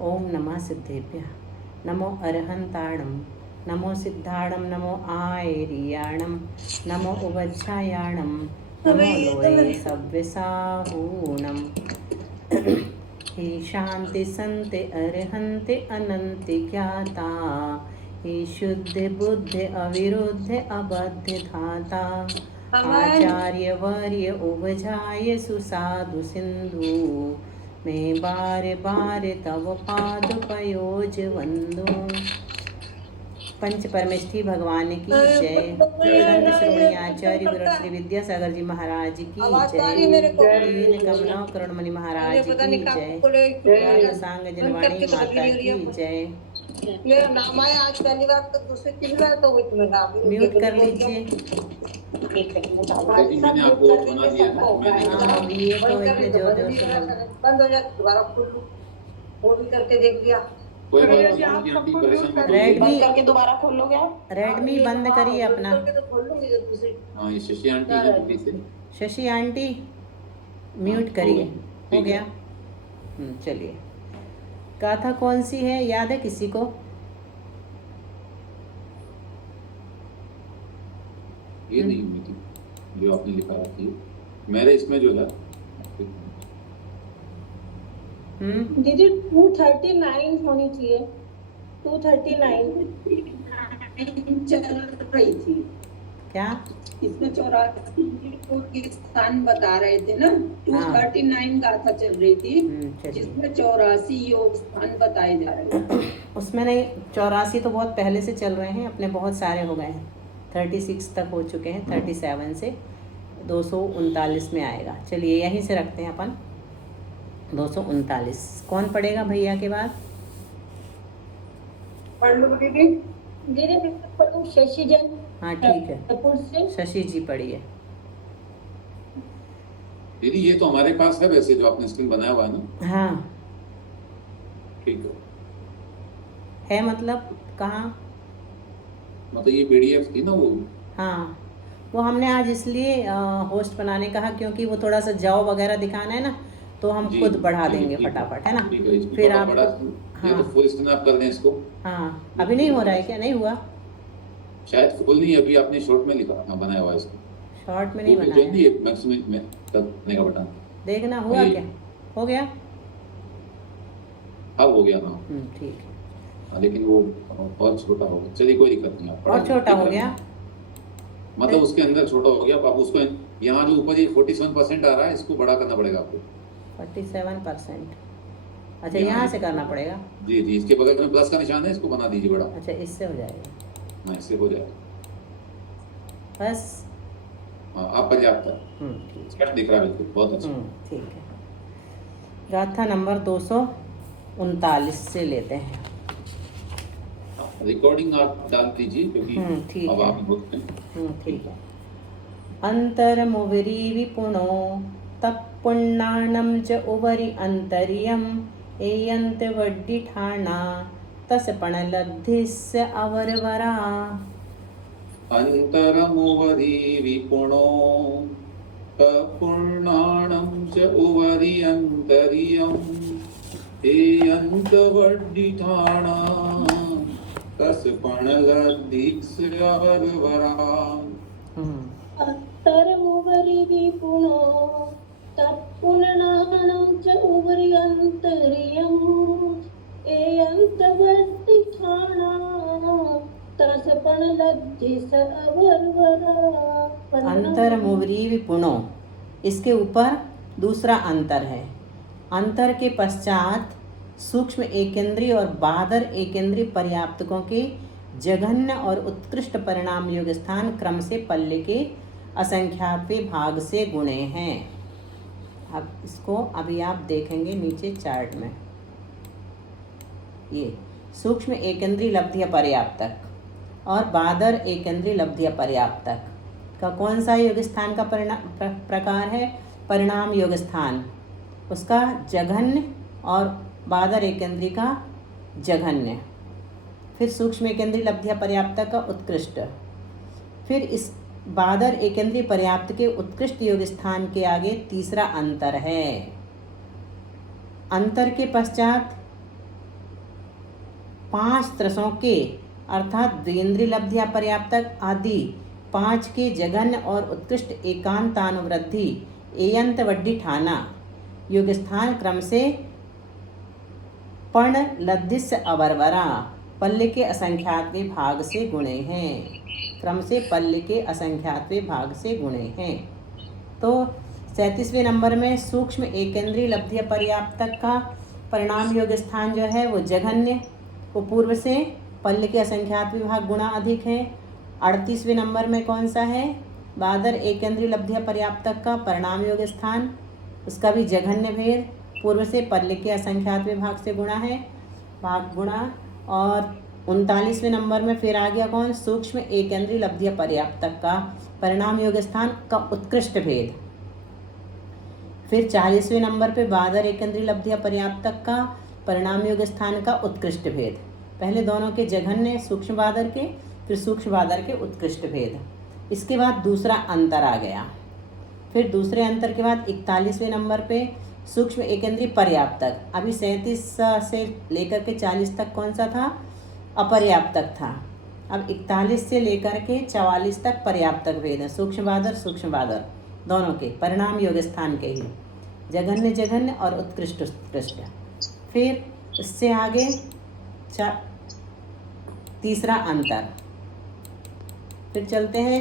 ओम नमः सिद्धेभ्यः। नमो अरहन्ताणं, नमो सिद्धाणं, नमो आयर्याणं, नमो उवज्झायाणं, नमो लोये सव्यसाहूणं। हे शान्ति सन्ति अरहन्ति अनन्ति ज्ञाता, हे शुद्धि बुद्धि अविरुद्धि अबद्धि धाता, आचार्य वर्य उवजाय सुसाधु सिंधु, मैं बार बार तव पाद पयोज वंदू। पंच परमेष्ठी भगवान की जय। संत श्रोमणी आचार्य गुरु श्री विद्यासागर जी महाराज की जय। तीन कमला करुणमणि महाराज की जय। सांग जनवाणी माता की जय। मेरा नाम है आज पहली बार तो दूसरे तीन बार तो हुई तुम्हें नाम म्यूट कर लीजिए। मैंने आपको बना दिया है हाँ ये तो इतने जोर जोर से बंद हो जाए दोबारा खोल लूं, वो भी करके देख लिया। कोई बात नहीं, आप परेशान मत होइए। रेडमी करके दोबारा खोल लोगे आप? रेडमी बंद करिए अपना। तो खोल लूंगी जब दूसरी। हाँ, ये शशि आंटी है दिल्ली से। शशि आंटी म्यूट करिए। हो गया। चलिए, गाथा कौन सी है, याद है किसी को? ये नहीं हुई जो आपने लिखा रखी है मेरे इसमें जो है। दीदी 239 होनी चाहिए। 239 चल रही थी क्या? इसमें 84 के स्थान बता रहे थे ना। 239 गाथा चल रही थी जिसमें 84 योग स्थान बताए जा रहे थे। उसमें नहीं, 84 तो बहुत पहले से चल रहे हैं अपने, बहुत सारे हो गए हैं। 36 तक हो चुके हैं। 37 से 239 में आएगा। चलिए यहीं से रखते हैं अपन। 239 कौन पढ़ेगा भैया के बाद? पढ़ लो दीदी। दीदी पढ़ो शशि जैन। हाँ ठीक है, शशि जी पढ़िए। दीदी ये तो हमारे पास है वैसे जो आपने स्क्रीन बनाया हुआ है ना। हाँ ठीक है। मतलब कहाँ? मतलब ये पीडीएफ थी ना वो। हाँ, वो हमने आज इसलिए होस्ट बनाने कहा क्योंकि वो थोड़ा सा जाओ वगैरह दिखाना है ना, तो हम खुद बढ़ा देंगे फटाफट, है ना। फिर आप हाँ तो फुल स्क्रीन आप कर दें इसको। हाँ अभी नहीं हो रहा है क्या? नहीं हुआ शायद फुल नहीं, अभी आपने शॉर्ट में लिखा बनाया हुआ है इसको। शॉर्ट में नहीं बनाया। मैक्सिमम में करने का बटन देखना हुआ क्या? हो गया? अब हो गया ना। ठीक है। लेकिन वो और छोटा हो गया। चलिए कोई दिक्कत नहीं। आप और छोटा हो गया मतलब उसके अंदर छोटा हो गया। आप उसको यहाँ जो ऊपर ये 47% आ रहा है इसको बड़ा करना पड़ेगा आपको। 47%? अच्छा यहाँ से करना पड़ेगा। जी जी, इसके बगल में प्लस का निशान है, इसको बना दीजिए बड़ा। अच्छा इससे हो जाएगा। हाँ इससे हो जाएगा बस। हाँ आप पर्याप्त है। ठीक दिख रहा है बिल्कुल, बहुत अच्छा। ठीक है। गाथा नंबर 239 से लेते हैं। रिकॉर्डिंग आप डाल दीजिए क्योंकि अब आप बोलते हैं। ठीक है। अंतरमुवरी विपुणो तत्पुण्णानं च उवरि अंतर्यम् एयंत वड्डी ठाणा तसपण लब्धिस्य अवरवरा। अंतरमुवरि विपुणो तत्पुण्णानं च उवरि अंतर्यम् एयंत वड्डी ठाणा तसपण लब्धिस्य अवरवरा। अंतरमुवरि विपुणो तत्पुण्णानं च उवरि अंतर्यम् एयंत वड्डी ठाणा तसपण लब्धिस्य अवरवरा। अंतरमुवरी विपुणो, इसके ऊपर दूसरा अंतर है। अंतर के पश्चात सूक्ष्म एकेंद्रीय और बादर एकेंद्रीय पर्याप्तकों के जघन्य और उत्कृष्ट परिणाम योग स्थान क्रम से पल्ले के असंख्यातवें भाग से गुणे हैं। अब इसको अभी आप देखेंगे नीचे चार्ट में। ये सूक्ष्म एकेंद्रीय लब्धि पर्याप्तक और बादर एकेंद्रीय लब्धि पर्याप्तक का कौन सा योग स्थान का प्रकार है? परिणाम योग स्थान, उसका जघन्य और बादर एकेंद्रीय का जघन्य। फिर सूक्ष्म एकेंद्रीय लब्ध्य पर्याप्त का उत्कृष्ट। फिर इस बादर एकेंद्रीय पर्याप्त के उत्कृष्ट योग स्थान के आगे तीसरा अंतर है। अंतर के पश्चात 5 त्रसों के अर्थात द्विन्द्रिय लब्धियां पर्याप्तक आदि 5 के जघन्य और उत्कृष्ट एकांतानुवृद्धि एयंत वड्डी ठाना योग स्थान क्रम से पर्ण लद्दिस अवरवरा पल्ले के असंख्यातवें भाग से गुणे हैं। क्रम से पल्ले के असंख्यातवें भाग से गुणे हैं। तो 37वें नंबर में सूक्ष्म एकेंद्रीय लब्धि पर्याप्तक का परिणाम योग स्थान जो है वो जघन्य, वो पूर्व से पल्ले के असंख्यात विभाग गुणा अधिक है। 38वें नंबर में कौन सा है? बादर एकेंद्रीय लब्धि पर्याप्तक का परिणाम योग स्थान, उसका भी जघन्य भेद, पूर्व से पल्ले के असंख्यात विभाग से गुणा है, भाग गुणा। और 39वें नंबर में फिर आ गया कौन? सूक्ष्म एकेंद्रीय लब्धि पर्याप्तक का परिणाम योग स्थान का उत्कृष्ट भेद। फिर 40वें नंबर पे बादर एकेंद्रीय लब्धि पर्याप्तक का परिणाम योग स्थान का उत्कृष्ट भेद। पहले दोनों के जघन्य सूक्ष्म बादर के, फिर सूक्ष्म बादर के उत्कृष्ट भेद। इसके बाद दूसरा अंतर आ गया। फिर दूसरे अंतर के बाद 41वें नंबर पे सूक्ष्म एकेंद्रीय पर्याप्तक। अभी 37 से लेकर के 40 तक कौन सा था? अपर्याप्तक था। अब 41 से लेकर के 44 तक पर्याप्तक भेद है। सूक्ष्म बादर दोनों के परिणाम योग स्थान के ही, जघन्य जघन्य और उत्कृष्ट उत्कृष्ट। फिर इससे आगे तीसरा अंतर। फिर चलते हैं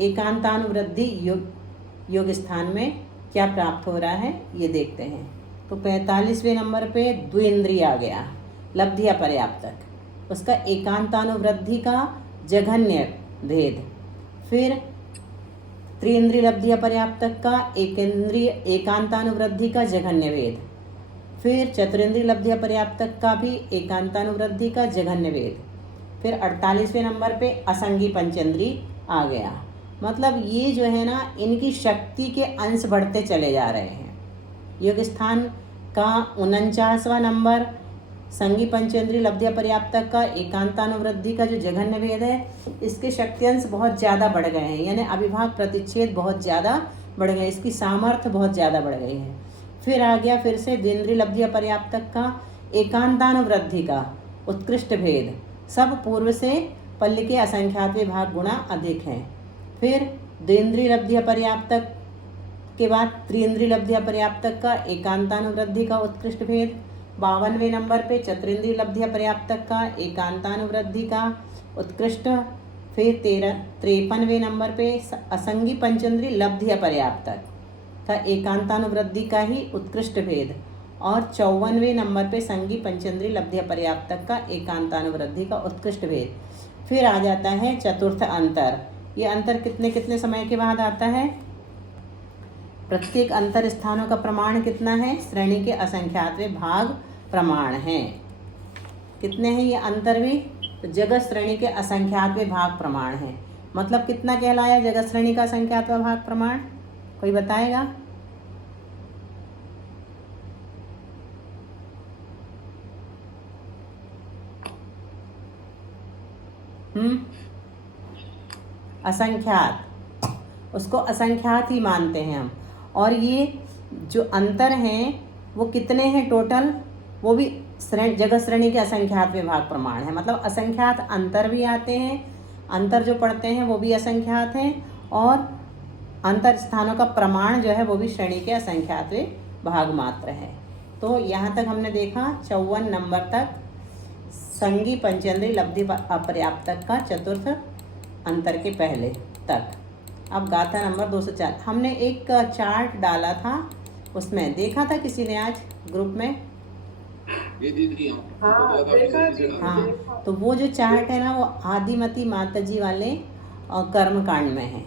एकांतानुवृद्धि योग स्थान में क्या प्राप्त हो रहा है ये देखते हैं। तो 45वें नंबर पे द्विन्द्रिय आ गया, लब्धिया पर्याप्तक, उसका एकांतानुवृद्धि का जघन्य भेद। फिर त्रिइंद्रिय लब्धिया पर्याप्तक का एकांतानुवृद्धि का जघन्य भेद। फिर चतुरिंद्रिय लब्धिया पर्याप्तक का भी एकांतानुवृद्धि का जघन्य भेद। फिर 48वें नंबर पे असंगी पंचेंद्री आ गया। मतलब ये जो है ना, इनकी शक्ति के अंश बढ़ते चले जा रहे हैं। योग स्थान का 49वां नंबर संगी पंचेंद्रीय लब्धिया पर्याप्तक का एकांतानुवृद्धि का जो जघन्य भेद है, इसके शक्ति अंश बहुत ज़्यादा बढ़ गए हैं, यानी अविभाग प्रतिच्छेद बहुत ज़्यादा बढ़ गए, इसकी सामर्थ्य बहुत ज़्यादा बढ़ गई है। फिर आ गया फिर से द्विन्द्रिय लब्धिया पर्याप्तक का एकांतानुवृद्धि का उत्कृष्ट भेद। सब पूर्व से पल्ले के असंख्यात विभाग गुणा अधिक हैं। फिर द्विन्द्रिय लब्धिया पर्याप्तक के बाद त्रिइंद्रिय लब्धिया पर्याप्तक का एकांतानुवृद्धि का उत्कृष्ट भेद। 52वें नंबर पे चतुरिंद्रिय लब्धिया पर्याप्तक का एकांतानुवृद्धि का उत्कृष्ट। फिर 53वें नंबर पे असंगी पंचेंद्रिय लब्धिया पर्याप्तक का एकांतानुवृद्धि का ही उत्कृष्ट भेद। और 54वें नंबर पे संगी पंचेंद्रिय लब्धिया पर्याप्तक का एकांतानुवृद्धि का उत्कृष्ट भेद। फिर आ जाता है चतुर्थ अंतर। ये अंतर कितने कितने समय के बाद आता है? प्रत्येक अंतर स्थानों का प्रमाण कितना है? श्रेणी के असंख्यातवें भाग प्रमाण हैं। कितने हैं ये अंतर भी? तो जगत श्रेणी के असंख्यातवें भाग प्रमाण हैं। मतलब कितना कहलाया जगत श्रेणी का असंख्यातवें भाग प्रमाण? कोई बताएगा? असंख्यात, उसको असंख्यात ही मानते हैं हम। और ये जो अंतर हैं वो कितने हैं टोटल? वो भी जगत श्रेणी के असंख्यात विभाग प्रमाण है। मतलब असंख्यात अंतर भी आते हैं, अंतर जो पढ़ते हैं वो भी असंख्यात हैं, और अंतर स्थानों का प्रमाण जो है वो भी श्रेणी के असंख्यात भाग मात्र है। तो यहाँ तक हमने देखा 54 नंबर तक संगी पंचेंद्रीय लब्धि अपर्याप्तक का चतुर्थ अंतर के पहले तक। अब गाथा नंबर 204। हमने एक चार्ट डाला था, उसमें देखा था किसी ने आज ग्रुप में? हाँ, तो वो जो चार्ट है ना, वो आदिमती माताजी वाले कर्मकांड में है।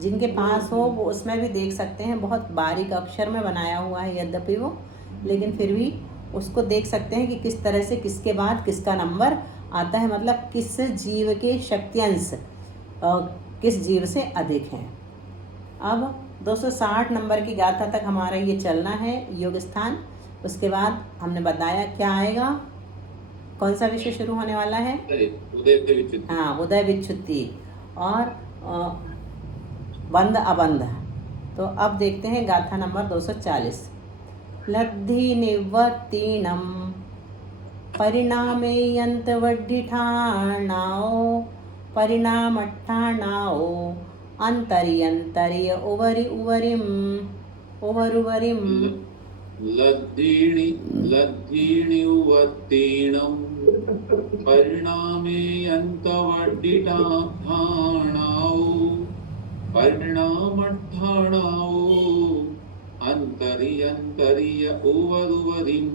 जिनके पास हो वो उसमें भी देख सकते हैं। बहुत बारीक अक्षर में बनाया हुआ है यद्यपि वो, लेकिन फिर भी उसको देख सकते हैं कि किस तरह से किसके बाद किसका नंबर आता है, मतलब किस जीव के शक्तियांश किस जीव से अधिक हैं। अब 260 नंबर की गाथा तक हमारा ये चलना है योग स्थान। उसके बाद हमने बताया क्या आएगा, कौन सा विषय शुरू होने वाला है? हाँ, उदय विच्छुत्ति और बंध अबंध। तो अब देखते हैं गाथा नंबर 240। लब्धि निवर्तिनम परिणामे यंतवड्ढिठाणाओ परिणामट्ठाणाओ अंतर्यंतर्य उवरि उवरिम उवरुवरिम लद्धीणि उवत्तीणं परिणामे यन्तवड्डिटाणाओ परिणामट्ठाणाओ अंतर्यंतर्य उवरुवरिम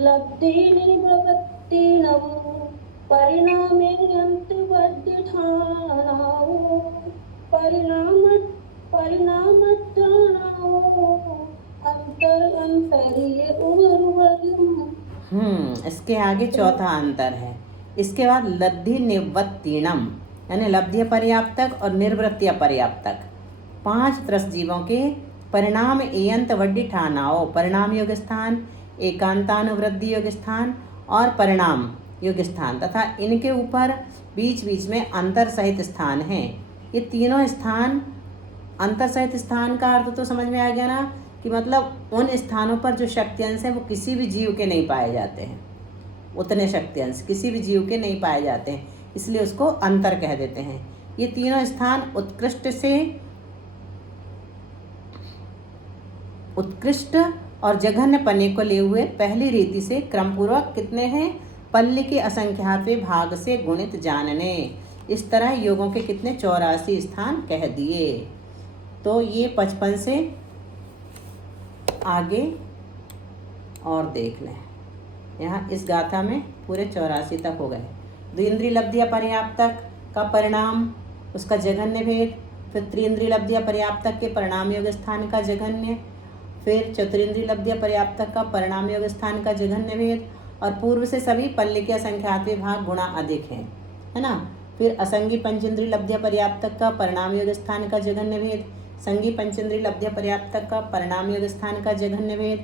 लब्धीनि भवत्तीणं परिणामे यन्तवड्ढिठाणाओ परिणामट्ठाणाओ अंतर्यंतर्य उवरुवरिम। इसके आगे चौथा अंतर है। इसके बाद लब्धि निवृत्तीणम यानी लब्धि पर्याप्तक और निर्वृत्तीय पर्याप्तक 5 त्रस्त जीवों के परिणाम एयंत वड्डी ठानाओ परिणाम योग स्थान, एकांतानुवृद्धि योग स्थान और परिणाम योग स्थान तथा इनके ऊपर बीच बीच में अंतर सहित स्थान हैं। ये तीनों स्थान अंतर सहित स्थान का अर्थ तो समझ में आ गया ना, कि मतलब उन स्थानों पर जो शक्ति अंश हैं वो किसी भी जीव के नहीं पाए जाते हैं। उतने शक्ति अंश किसी भी जीव के नहीं पाए जाते हैं, इसलिए उसको अंतर कह देते हैं। ये तीनों स्थान उत्कृष्ट और जघन्य पन्ने को लिए हुए पहली रीति से क्रमपूर्वक कितने हैं, पल्ली के असंख्यातवें भाग से गुणित जानने। इस तरह योगों के कितने 84 स्थान कह दिए। तो ये 55 से आगे और देख लें। यहाँ इस गाथा में पूरे 84 तक हो गए। द्विंद्रिय लब्धि पर्याप्तक का परिणाम उसका जघन्य भेद, फिर त्रिंद्रिय लब्धि पर्याप्तक के परिणाम योग स्थान का जघन्य, फिर चतुरिंद्रिय लब्धि पर्याप्तक का परिणाम योग स्थान का जघन्य भेद, और पूर्व से सभी पल्ले के असंख्यातवें भाग गुणा अधिक है ना। फिर असंगी पंचेंद्रिय लब्धि पर्याप्तक का परिणाम योग स्थान का जघन्य भेद, संगी पंचेंद्रिय लब्धि पर्याप्तक का परिणाम योग स्थान का जघन्य भेद।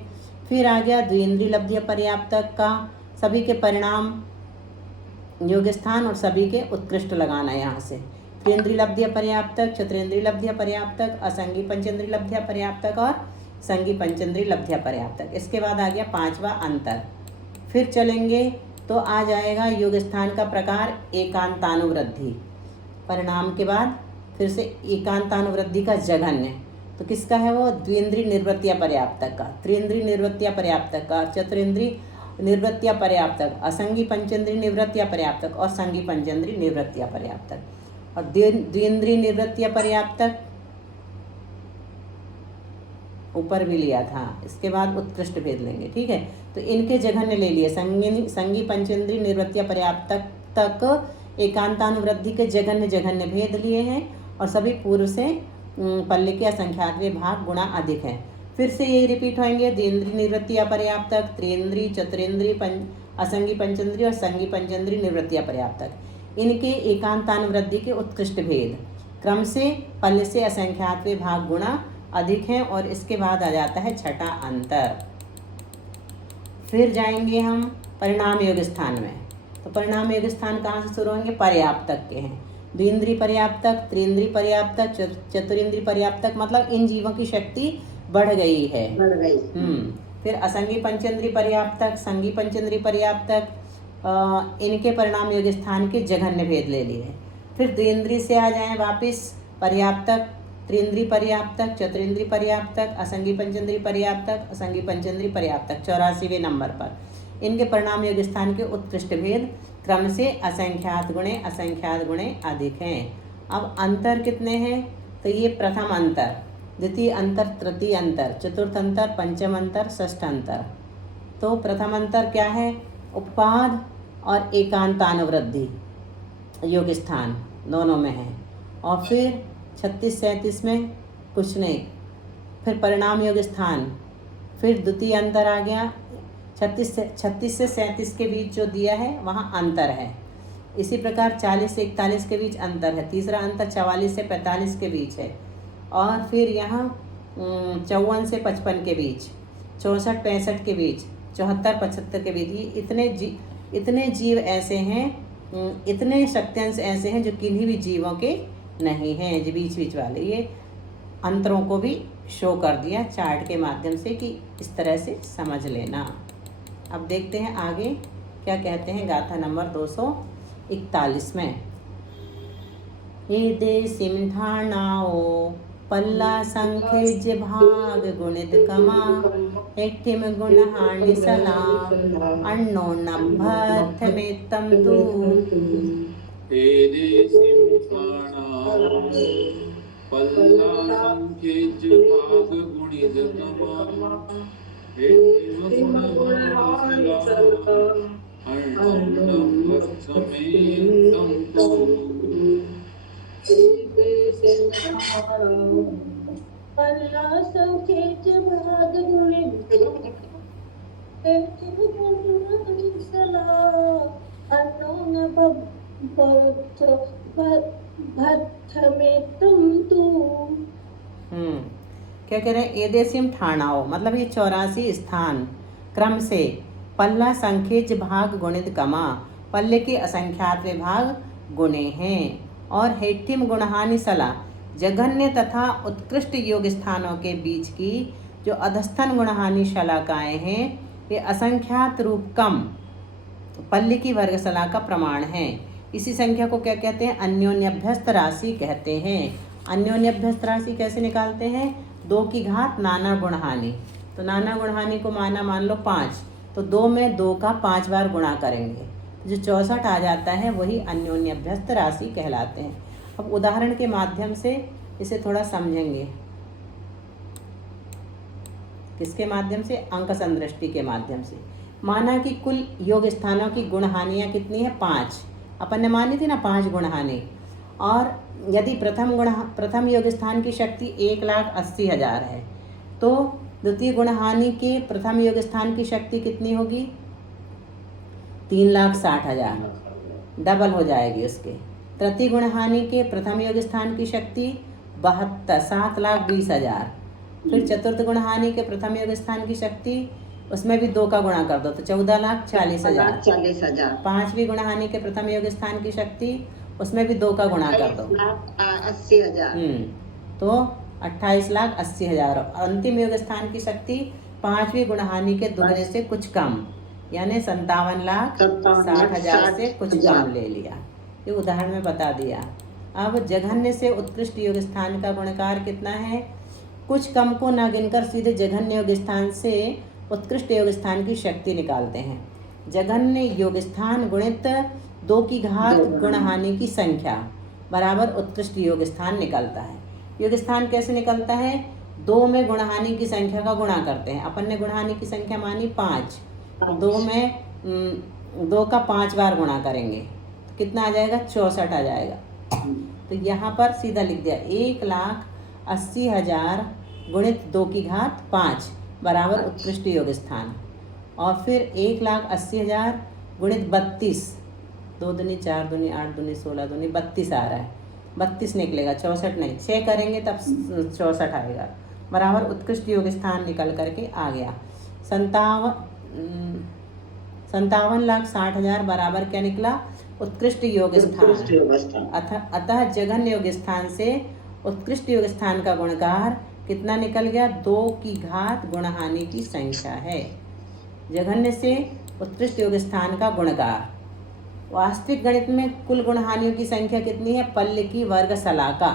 फिर आ गया द्विंद्रिय लब्धि पर्याप्तक का सभी के परिणाम योग स्थान और सभी के उत्कृष्ट लगाना यहाँ से। त्रिंद्रिय लब्धि पर्याप्तक, चतुरेंद्रिय लब्धि पर्याप्तक, असंगी पंचेंद्रिय लब्धि पर्याप्तक और संगी पंचेंद्रिय लब्धि पर्याप्तक। इसके बाद आ गया 5वां अंतर। फिर चलेंगे तो आ जाएगा योग स्थान का प्रकार एकांतानुवृद्धि। परिणाम के बाद फिर से एकांतानुवृद्धि का जघन्य, तो किसका है वो, द्विंद्रिय निर्वृत्तीय पर्याप्तक का, त्रिंद्रिय निर्वृत्तीय पर्याप्तक का, चतुरिंद्रिय निर्वृत्तीय पर्याप्तक, असंगी पंचेंद्रिय निर्वृत्तीय पर्याप्तक और संगी पंचेंद्रिय निर्वृत्तीय पर्याप्तक। और द्विंद्रिय निर्वृत्तीय पर्याप्तक ऊपर भी लिया था। इसके बाद उत्कृष्ट भेद लेंगे, ठीक है। तो इनके जघन्य ले लिए, संगी पंचेंद्रिय निर्वृत्तीय पर्याप्तक तक एकांतानुवृद्धि के जघन्य भेद लिए हैं और सभी पूर्व से पल्ले के असंख्यातवें भाग गुणा अधिक है। फिर से यही रिपीट होंगे, द्विंद्रिय निर्वृत्तीय पर्याप्तक, त्रिंद्रिय, चतुरेंद्रिय, असंगी पंचेंद्रिय और संगी पंचेंद्रिय निर्वृत्तीय पर्याप्तक, इनके एकांतानुवृद्धि के उत्कृष्ट भेद क्रम से पल्ले से असंख्यातवें भाग गुणा अधिक हैं। और इसके बाद आ जाता है छठा अंतर। फिर जाएंगे हम परिणाम योग स्थान में। तो परिणाम योग स्थान कहाँ से शुरू होंगे, पर्याप्तक के हैं। द्विंद्रिय पर्याप्तक, त्रिंद्रिय पर्याप्तक, चतुरिंद्रिय पर्याप्तक, मतलब इन जीवों की शक्ति बढ़ गई है, बढ़ गई। फिर असंगी पंचेंद्रिय पर्याप्तक, संगी पंचेंद्रिय पर्याप्तक, इनके परिणाम योग स्थान के जघन्य भेद ले लिए। फिर द्विंद्रिय से आ जाएं वापिस पर्याप्तक, त्रिंद्रिय पर्याप्तक, चतुरिंद्रिय पर्याप्तक, असंगी पंचेंद्रिय पर्याप्तक, असंगी पंचेंद्रिय पर्याप्तक 84वें नंबर पर। इनके परिणाम योग स्थान के उत्कृष्ट भेद क्रम से असंख्यात गुणे अधिक हैं। अब अंतर कितने हैं, तो ये प्रथम अंतर, द्वितीय अंतर, तृतीय अंतर, चतुर्थ अंतर, पंचम अंतर, षष्ठ अंतर। तो प्रथम अंतर क्या है, उपपाद और एकांतानुवृद्धि योग स्थान दोनों में है। और फिर 36-37 में कुछ नहीं। फिर परिणाम योग स्थान, फिर द्वितीय अंतर आ गया 36 से 37 के बीच जो दिया है वहाँ अंतर है। इसी प्रकार 40 से 41 के बीच अंतर है। तीसरा अंतर 44 से 45 के बीच है। और फिर यहाँ 54 से 55 के बीच, 64-65 के बीच, 74-75 के बीच। ये इतने जीव ऐसे हैं, इतने शक्तियांश ऐसे हैं जो किन्हीं भी जीवों के नहीं हैं, जो बीच बीच वाले। ये अंतरों को भी शो कर दिया चार्ट के माध्यम से कि इस तरह से समझ लेना। अब देखते हैं आगे क्या कहते हैं गाथा नंबर 241 में। ये देसिम ठाणाओ पल्ला संखेज भाग गुणित कमा हेठिम गुण हानि सला अन्नो नभथ में तम तू। पल्ला संखेज भाग गुणित कमा हेठिम गुण हानि सला अन्नो नभथ में तम तू। पल्ला संखेज भाग गुणित सला अन्नो न भथ में तुम तू। क्या कह रहे हैं? एदेसिम ठाणाओ मतलब ये 84 स्थान क्रम से पल्ला संखेज भाग गुणित कमा पल्ले के असंख्यात विभाग गुणे हैं और हेठिम गुणहानि सला जघन्य तथा उत्कृष्ट योग स्थानों के बीच की जो अधस्थन गुणहानि शलाकाएं हैं वे असंख्यात रूप कम पल्ली की वर्गशला का प्रमाण है। इसी संख्या को क्या कहते हैं? अन्योन्यभ्यस्त राशि कहते हैं। अन्योन्यभ्यस्त राशि कैसे निकालते हैं? 2 की घात नाना गुणहानि। तो नाना गुणहानि को मान लो 5, तो 2 में 2 का 5 बार गुणा करेंगे, जो 64 आ जाता है वही अन्योन्यभ्यस्त राशि कहलाते हैं। अब उदाहरण के माध्यम से इसे थोड़ा समझेंगे। किसके माध्यम से? अंक संदृष्टि के माध्यम से। माना कि कुल योग स्थानों की गुणहानियाँ कितनी है? 5। अपन ने मानी थी ना 5 गुणहानि। और यदि प्रथम योग स्थान की शक्ति 1,80,000 है तो द्वितीय गुणहानि के प्रथम योग स्थान की शक्ति कितनी होगी? 3,60,000, डबल हो जाएगी उसके। तृतीय गुणहानि के प्रथम योग स्थान की शक्ति 7,20,000। फिर चतुर्थ गुणहानि के प्रथम योग स्थान की शक्ति, उसमें भी 2 का गुणा कर दो तो 14,40,000। पांचवी गुणहानि के प्रथम योग स्थान की शक्ति, उसमें भी 2 का गुणा कर दो 28,80,000। तो 28,80,000। अंतिम योग स्थान की शक्ति 5वीं गुणहानि के दुगने से कुछ कम, यानी 57,60,000 से कुछ कम ले लिया। ये उदाहरण में बता दिया। अब जघन्य से उत्कृष्ट योग स्थान का गुणकार कितना है? कुछ कम को न गिनकर सीधे जघन्य योग स्थान से उत्कृष्ट योग स्थान की शक्ति निकालते हैं। जघन्य योग स्थान गुणित 2 की घात गुणहानि की संख्या बराबर उत्कृष्ट योग स्थान निकलता है। योग स्थान कैसे निकलता है? 2 में गुणहानि की संख्या का गुणा करते हैं। अपन ने गुणहानि की संख्या मानी 5, 2 में 2 का 5 बार गुणा करेंगे तो कितना आ जाएगा? 64 आ जाएगा। तो यहाँ पर सीधा लिख दिया 1,80,000 गुणित 2 की घात 5 बराबर उत्कृष्ट योग स्थान। और फिर 1,80,000 गुणित 32, 2 दूनी 4 दूनी 8 दूनी 16 दूनी 32 आ रहा है। 32 निकलेगा, 64 नहीं। 6 करेंगे तब 64 आएगा बराबर उत्कृष्ट योग स्थान निकल करके आ गया। 57,60,000 बराबर क्या निकला? उत्कृष्ट योग स्थान। अतः जघन्य योग स्थान से उत्कृष्ट योग स्थान का गुणकार कितना निकल गया? 2 की घात गुणहानि की संख्या है। जघन्य से उत्कृष्ट योग स्थान का गुणकार। वास्तविक गणित में कुल गुणहानियों की संख्या कितनी है? पल्ले की वर्ग शलाका।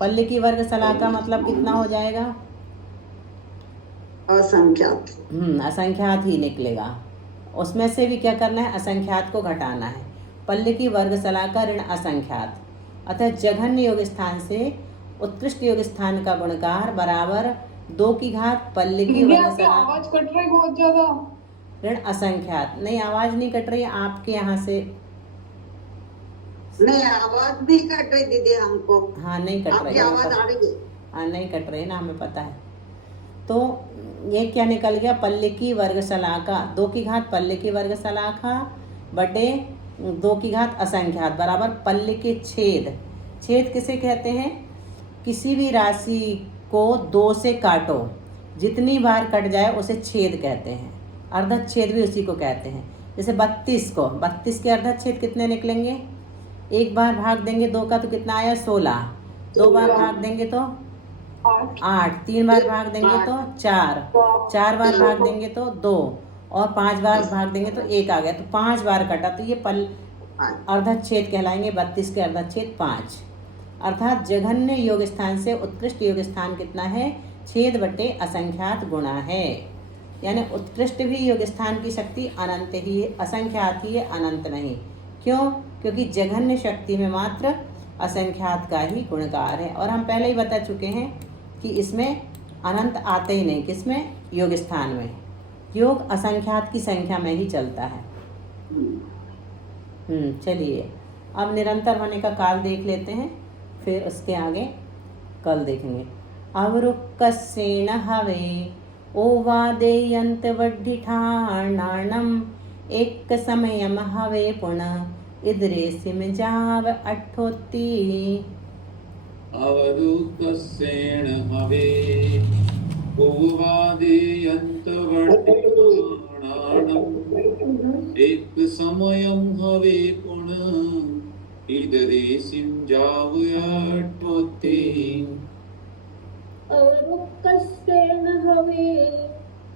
पल्ले की वर्ग शलाका मतलब कितना हो जाएगा? असंख्यात। असंख्यात ही निकलेगा। उसमें से भी क्या करना है? असंख्यात को घटाना है। पल्ले की वर्ग शलाका ऋण असंख्यात। अतः जघन्य योग स्थान से उत्कृष्ट योग स्थान का गुणकार बराबर 2 की घात पल्ले की वर्ग शलाका। आवाज कट रही बहुत ज्यादा। ऋण असंख्यात। नहीं, आवाज नहीं कट रही आपके यहाँ से। नहीं, आवाज नहीं कट रही दीदी हमको। हाँ, नहीं कट रही आवाज आ रही है। हाँ, नहीं कट रही ना, हमें पता है। तो ये क्या निकल गया? पल्ले की वर्ग शलाका 2 की घात पल्ले की वर्ग शलाका बटे 2 की घात असंख्यात बराबर पल्ले के छेद। छेद किसे कहते हैं? किसी भी राशि को 2 से काटो, जितनी बार कट जाए उसे छेद कहते हैं। अर्धक छेद भी उसी को कहते हैं। जैसे 32 के अर्धक छेद कितने निकलेंगे? 1 बार भाग देंगे 2 का तो कितना आया? 16। 2 बार भाग देंगे तो 8। 3 बार भाग देंगे तो 4 बार भाग देंगे तो 2 और 5 बार भाग देंगे तो 1 आ गया, तो 5 बार कटा, तो ये अर्धच्छेद कहलाएंगे। 32 के अर्धच्छेद 5, अर्थात जघन्य योग स्थान से उत्कृष्ट योग स्थान कितना है? छेद बटे असंख्यात गुणा है। यानी उत्कृष्ट भी योग स्थान की शक्ति अनंत ही है, असंख्यात ही है, अनंत नहीं। क्यों? क्योंकि जघन्य शक्ति में मात्र असंख्यात का ही गुणकार है। और हम पहले ही बता चुके हैं कि इसमें अनंत आते ही नहीं। किसमें? योग स्थान में। योग असंख्यात की संख्या में ही चलता है। चलिए अब निरंतर होने का काल देख लेते हैं, फिर उसके आगे कल देखेंगे। अवरुक्कस्येन हवे ओवादेयन्त वड्ढिठाणानम् एक समयम हवे पुनः इद्रेसिम जाव अट्ठोत्ती। अवरुक्कस्येन हवे ओवादेयन्त वड्ढिठाणानम् एक समयम हवे पुनः इद्रेसिम जाव अट्ठोत्ती। अवरुक्कस्येन हवे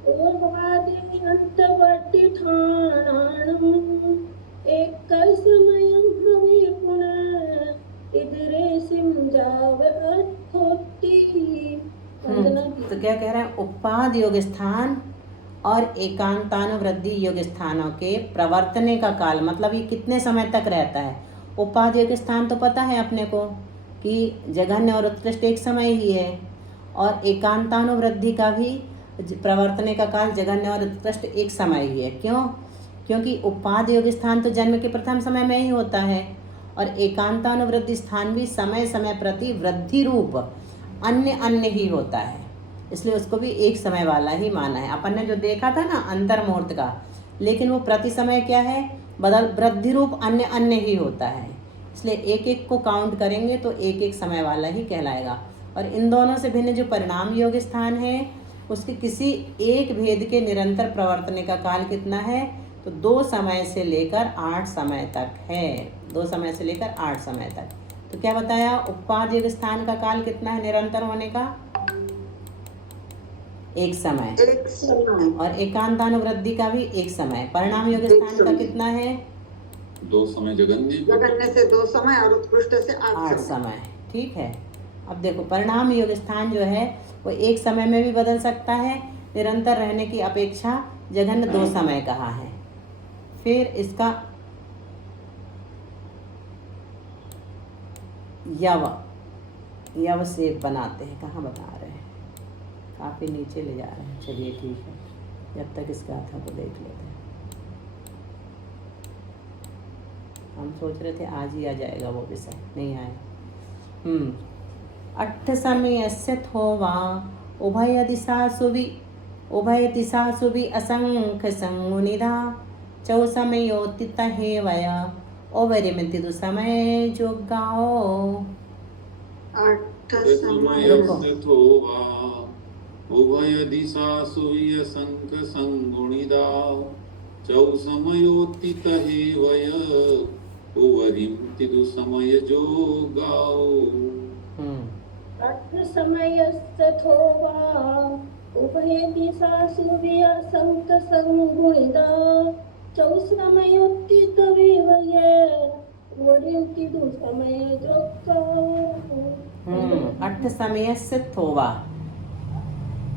ओवादेयन्त वड्ढिठाणानम् एक समयं हवे पुनः इद्रेसिम जाव अट्ठोत्ती। तो क्या कह रहे हैं? उपाद योग स्थान और एकांतानुवृद्धि योग स्थानों के प्रवर्तने का काल, मतलब ये कितने समय तक रहता है। उपाद योग स्थान तो पता है अपने को कि जघन्य और उत्कृष्ट एक समय ही है, और एकांतानुवृद्धि का भी प्रवर्तने का काल जघन्य और उत्कृष्ट एक समय ही है। क्यों? क्योंकि उपाद योग स्थान तो जन्म के प्रथम समय में ही होता है, और एकांतानुवृद्धि स्थान भी समय समय प्रति वृद्धि रूप अन्य ही होता है, इसलिए उसको भी एक समय वाला ही माना है। अपन ने जो देखा था ना अंतर मुहूर्त का, लेकिन वो प्रति समय क्या है? वृद्धि रूप अन्य ही होता है, इसलिए एक एक को काउंट करेंगे तो एक एक समय वाला ही कहलाएगा। और इन दोनों से भिन्न जो परिणाम योग स्थान है, उसके किसी एक भेद के निरंतर प्रवर्तने का काल कितना है? तो 2 समय से लेकर 8 समय तक है। 2 समय से लेकर 8 समय तक। तो क्या बताया? उपाद योग स्थान का काल कितना है निरंतर होने का? 1 समय। और एकांतानुवृद्धि का भी 1 समय। परिणाम योग स्थान का कितना है? 2 समय जघन्य से 2 समय और उत्कृष्ट से 8 समय। ठीक है। अब देखो परिणाम योग स्थान जो है वो 1 समय में भी बदल सकता है, निरंतर रहने की अपेक्षा जघन्य 2 समय कहा है। फिर इसका यव से बनाते हैं, कहाँ बता रहे हैं? काफ़ी नीचे ले जा रहे हैं। चलिए ठीक है, जब तक इसका था तो देख लेते हैं। हम सोच रहे थे आज ही आ जाएगा वो विषय, नहीं आया। 8 समयस्य थोवा उभय दिशासु भी असंख्य संगुनिधा चौ समयोतित हे वया ओवरिमिति दु समय जो गाओ। 8 समयस्य थोवा उभय दिशासु भी असंख्य संगुनिधा चौ समयोतित हे वया ओवरिमिति दु समय जो गाओ। 8 समयस्य थोवा उभय दिशासु भी असंख्य संगुनिधा चौ समयोतित हे वया ओवरिमिति दु समय जो गाओ। 8 समयस्य थोवा,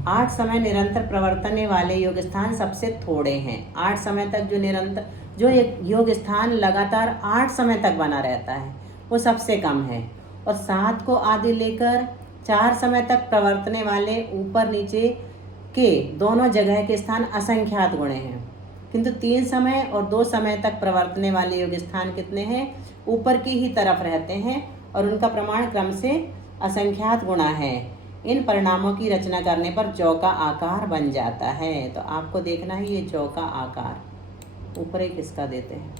8 समय निरंतर प्रवर्तने वाले योग स्थान सबसे थोड़े हैं। 8 समय तक जो एक योग स्थान लगातार 8 समय तक बना रहता है वो सबसे कम है। और 7 को आदि लेकर 4 समय तक प्रवर्तने वाले ऊपर नीचे के दोनों जगह के स्थान असंख्यात गुणे हैं, किंतु 3 समय और 2 समय तक प्रवर्तने वाले योग स्थान कितने हैं? ऊपर की ही तरफ रहते हैं और उनका प्रमाण क्रम से असंख्यात गुणा है। इन परिणामों की रचना करने पर जौ का आकार बन जाता है। तो आपको देखना है ये जौ का आकार, ऊपर एक इसका देते हैं,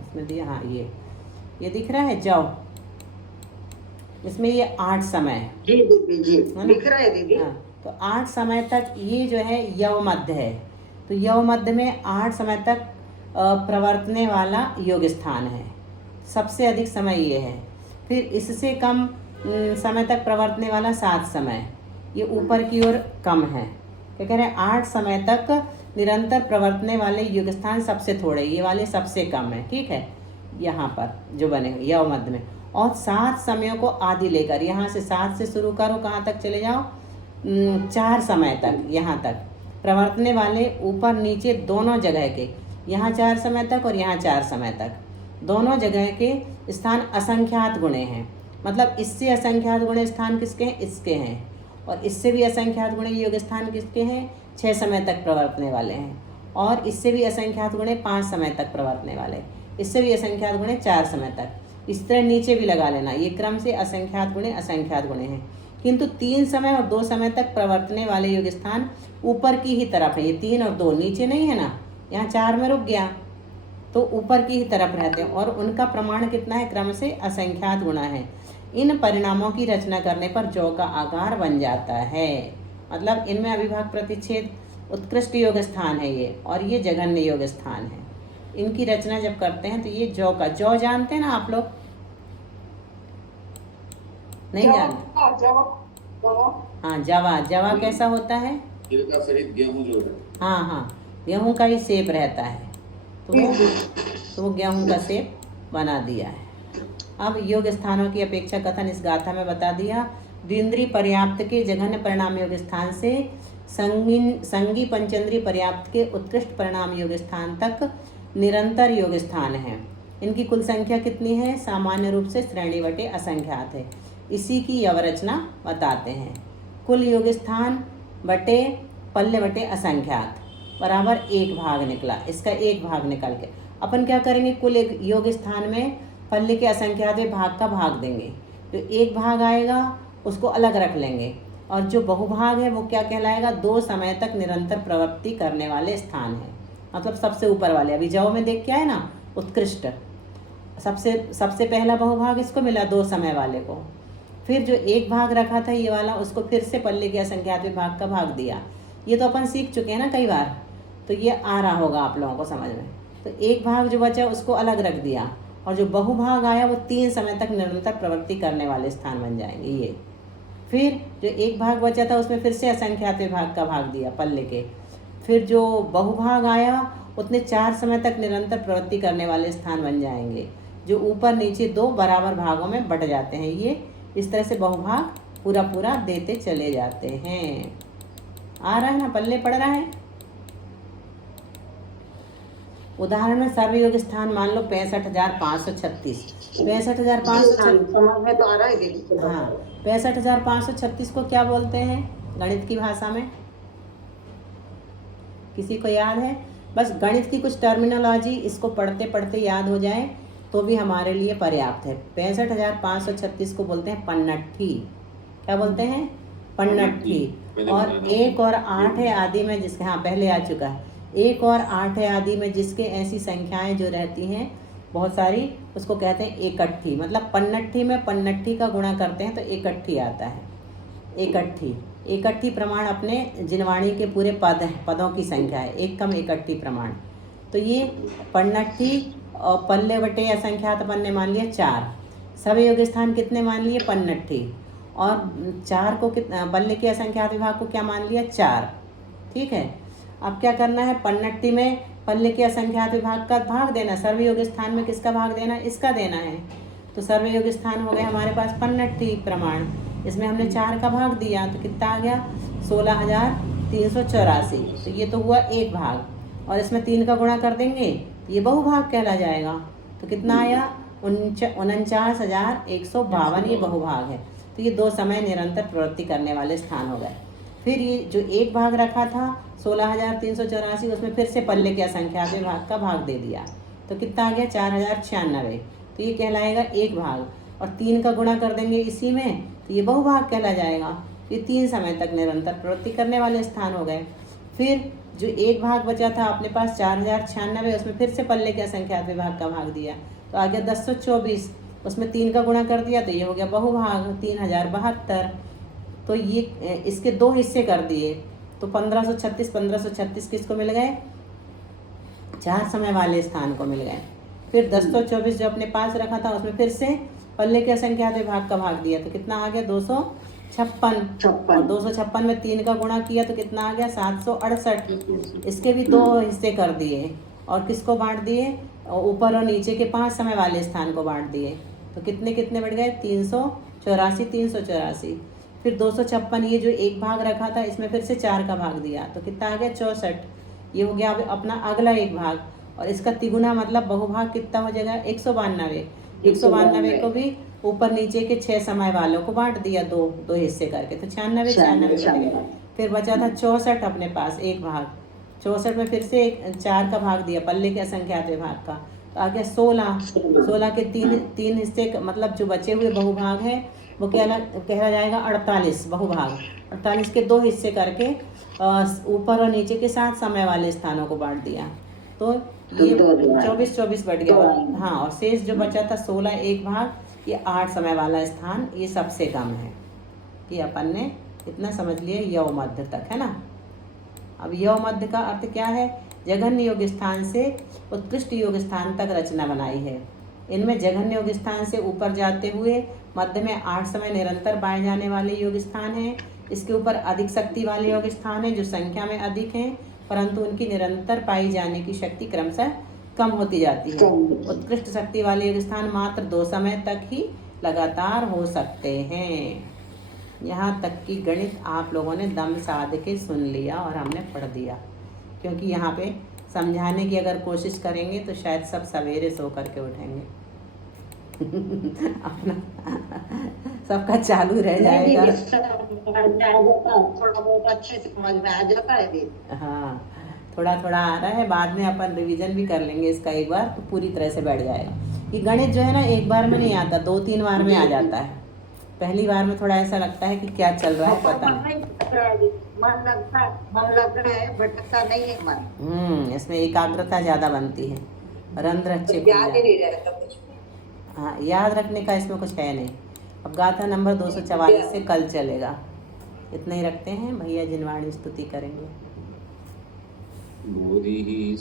इसमें दिया, हाँ ये दिख रहा है जौ, इसमें ये 8 समय है। जी दीदी जी दिख रहा है दीदी। हाँ, तो 8 समय तक ये जो है यव मध्य है, तो यव मध्य में 8 समय तक प्रवर्तने वाला योग स्थान है, सबसे अधिक समय ये है। फिर इससे कम समय तक प्रवर्तने वाला 7 समय, ये ऊपर की ओर कम है। क्या कह रहे हैं, 8 समय तक निरंतर प्रवर्तने वाले युग स्थान सबसे थोड़े, ये वाले सबसे कम है, ठीक है, यहाँ पर जो बने हुए यव मध्य में। और 7 समयों को आदि लेकर, यहाँ से 7 से शुरू करो, कहाँ तक चले जाओ, 4 समय तक, यहाँ तक प्रवर्तने वाले ऊपर नीचे दोनों जगह के, यहाँ 4 समय तक और यहाँ 4 समय तक, दोनों जगह के स्थान असंख्यात गुणे हैं। मतलब इससे असंख्यात गुणे स्थान किसके हैं, इसके हैं। और इससे भी असंख्यात गुणे योग स्थान किसके हैं, 6 समय तक प्रवर्तने वाले हैं। और इससे भी असंख्यात गुणे 5 समय तक प्रवर्तने वाले, इससे भी असंख्यात गुणे 4 समय तक। इस तरह नीचे भी लगा लेना, ये क्रम से असंख्यात गुणे हैं। किंतु 3 समय और 2 समय तक प्रवर्तने वाले योग स्थान ऊपर की ही तरफ है। ये 3 और 2 नीचे नहीं है ना, यहाँ 4 में रुक गया, तो ऊपर की ही तरफ रहते हैं। और उनका प्रमाण कितना है, क्रम से असंख्यात गुणा है। इन परिणामों की रचना करने पर जौ का आकार बन जाता है। मतलब इनमें अविभाग प्रतिच्छेद उत्कृष्ट योग स्थान है ये, और ये जघन्य योग स्थान है। इनकी रचना जब करते हैं तो ये जौ का, जौ जानते हैं ना आप लोग, नहीं जानते? हाँ, जवा, जवा कैसा होता है, छिलका सहित गेहूं जो है, हाँ, गेहूं का ही शेप रहता है, तो वो गेहूं का शेप बना दिया है। अब योग स्थानों की अपेक्षा कथन इस गाथा में बता दिया। द्विंद्रीय पर्याप्त के जघन्य परिणाम योग स्थान से संगी पंचेंद्रीय पर्याप्त के उत्कृष्ट परिणाम योग स्थान तक निरंतर योग स्थान है। इनकी कुल संख्या कितनी है, सामान्य रूप से श्रेणी बटे असंख्यात है। इसी की यवरचना बताते हैं। कुल योग स्थान बटे पल्ले बटे असंख्यात बराबर 1 भाग निकला। इसका 1 भाग निकल के अपन क्या करेंगे, कुल एक योग स्थान में पल्ले के असंख्यात भाग का भाग देंगे। जो 1 भाग आएगा उसको अलग रख लेंगे, और जो बहुभाग है वो क्या कहलाएगा, 2 समय तक निरंतर प्रवृत्ति करने वाले स्थान है। मतलब सबसे ऊपर वाले, अभी जौ में देख के आए ना, उत्कृष्ट, सबसे पहला बहुभाग इसको मिला 2 समय वाले को। फिर जो 1 भाग रखा था ये वाला, उसको फिर से पल्ले के असंख्यात भाग का भाग दिया। ये तो अपन सीख चुके हैं ना कई बार, तो ये आ रहा होगा आप लोगों को समझ में। तो 1 भाग जो बचा उसको अलग रख दिया, और जो बहुभाग आया वो 3 समय तक निरंतर प्रवृत्ति करने वाले स्थान बन जाएंगे ये। फिर जो 1 भाग बचा था उसमें फिर से असंख्यात भाग का भाग दिया पल्ले के। फिर जो बहुभाग आया उतने 4 समय तक निरंतर प्रवृत्ति करने वाले स्थान बन जाएंगे, जो ऊपर नीचे 2 बराबर भागों में बट जाते हैं। ये इस तरह से बहुभाग पूरा पूरा देते चले जाते हैं। आ रहा है ना, पल्ले पड़ रहा है। उदाहरण में सर्वयोग स्थान मान लो 65,536। 65,536 समझ में तो आ रहा है दीदी। हाँ, 65,536 को क्या बोलते हैं गणित की भाषा में, किसी को याद है? बस गणित की कुछ टर्मिनोलॉजी इसको पढ़ते पढ़ते याद हो जाए तो भी हमारे लिए पर्याप्त है। 65,536 को बोलते हैं पन्नट्ठी। क्या बोलते हैं? पन्नट्ठी। और 1 और 8 है आदि में जिसके, हाँ पहले आ चुका है, 1 और 8 है आदि में जिसके ऐसी संख्याएं जो रहती हैं बहुत सारी, उसको कहते हैं एकट्ठी। मतलब पन्नट्ठी में पन्नट्ठी का गुणा करते हैं तो एकट्ठी आता है। एकट्ठी प्रमाण अपने जिनवाणी के पूरे पदों की संख्या है, एक कम एकट्ठी प्रमाण। तो ये पन्नट्ठी और पल्ले बटे असंख्यात अपन ने मान लिया 4। सभी योग स्थान कितने मान लिए? पन्नट्ठी। और 4 को पल्ले के असंख्यात विभाग को क्या मान लिया? 4। ठीक है। अब क्या करना है? पन्नट्ठी में पल्ले के असंख्यात विभाग का भाग देना। सर्वयोग स्थान में किसका भाग देना है? इसका देना है। तो सर्वयोग स्थान हो गए हमारे पास पन्नट्ठी प्रमाण, इसमें हमने 4 का भाग दिया तो कितना आ गया? 16,384। तो ये तो हुआ एक भाग, और इसमें 3 का गुणा कर देंगे ये बहुभाग कहला जाएगा। तो कितना आया? 49,152 ये बहुभाग है। तो ये 2 समय निरंतर प्रवृत्ति करने वाले स्थान हो गए। फिर ये जो एक भाग रखा था 16,384, उसमें फिर से पल्ले के असंख्यात भाग का भाग दे दिया तो कितना आ गया? 4,096। तो ये कहलाएगा एक भाग, और 3 का गुणा कर देंगे इसी में तो ये बहुभाग कहला जाएगा। ये 3 समय तक निरंतर प्रवृत्ति करने वाले स्थान हो गए। फिर जो एक भाग बचा था अपने पास 4,096, उसमें फिर से पल्ले के असंख्यात विभाग का भाग दिया तो आ गया 1024। उसमें 3 का गुणा कर दिया तो ये हो गया बहुभाग 3,072। तो ये इसके 2 हिस्से कर दिए तो 1536 किसको मिल गए? 4 समय वाले स्थान को मिल गए। फिर 1024 जो अपने पास रखा था उसमें फिर से पल्ले के असंख्यात विभाग का भाग दिया तो कितना आ गया? 56 और 56 256 में 3 का गुणा किया तो कितना आ गया 768। इसके भी 2 हिस्से कर दिए और किसको बांट दिए, ऊपर और नीचे के 5 समय वाले स्थान को बांट दिए। तो कितने कितने बढ़ गए 384 384। फिर 256 ये जो एक भाग रखा था इसमें फिर से 4 का भाग दिया तो कितना आ गया 64। ये हो गया अब अपना अगला एक भाग, और इसका तिगुना मतलब बहुभाग कितना हो जाएगा 192। 192 को भी ऊपर नीचे के 6 समय वालों को बांट दिया, दो हिस्से करके, तो 96 96 फिर बचा था 64 अपने पास एक भाग। 64 में फिर से 4 का भाग दिया पल्ले के असंख्यात विभाग का, तो आ गया 16 के तीन हिस्से मतलब जो बचे हुए बहुभाग हैं वो क्या कहा जाएगा 48 बहुभाग। 48 के 2 हिस्से करके ऊपर और नीचे के 7 समय वाले स्थानों को बांट दिया, तो ये 24 बढ़ गया। हाँ, और शेष जो बचा था 16 एक भाग, ये 8 समय वाला स्थान ये सबसे कम है। कि अपन ने इतना समझ लिया यव मध्य तक, है ना। अब यव मध्य का अर्थ क्या है, जघन्य योग स्थान से उत्कृष्ट योग स्थान तक रचना बनाई है। इनमें जघन्य योग स्थान से ऊपर जाते हुए मध्य में 8 समय निरंतर पाए जाने वाले योग स्थान हैं। इसके ऊपर अधिक शक्ति वाले योग स्थान हैं जो संख्या में अधिक हैं, परंतु उनकी निरंतर पाई जाने की शक्ति क्रमशः कम होती जाती है। उत्कृष्ट शक्ति वाले योग स्थान मात्र 2 समय तक ही लगातार हो सकते हैं। यहाँ तक कि गणित आप लोगों ने दम साध के सुन लिया और हमने पढ़ दिया, क्योंकि यहाँ पे समझाने की अगर कोशिश करेंगे तो शायद सब सवेरे सो करके उठेंगे। अपना सबका चालू रह जाएगा। थोड़ा बहुत अच्छे से समझ में आ जाता है दीदी। हाँ, थोड़ा थोड़ा आ रहा है, बाद में अपन रिवीजन भी कर लेंगे इसका एक बार, तो पूरी तरह से बैठ जाएगा। ये गणित जो है ना एक बार में नहीं आता, 2-3 बार में आ जाता है। पहली बार में थोड़ा ऐसा लगता है कि क्या चल रहा है पता नहीं। मन लगता है, भटकता नहीं है मन। इसमें एकाग्रता ज़्यादा बनती है, रंध्र अच्छे खुल याद ही नहीं रहता कुछ। हाँ, याद रखने का इसमें कुछ है नहीं। अब गाथा नंबर 244 से कल चलेगा। इतना ही रखते हैं, भैया जिनवाणी स्तुति करेंगे। मोदी ही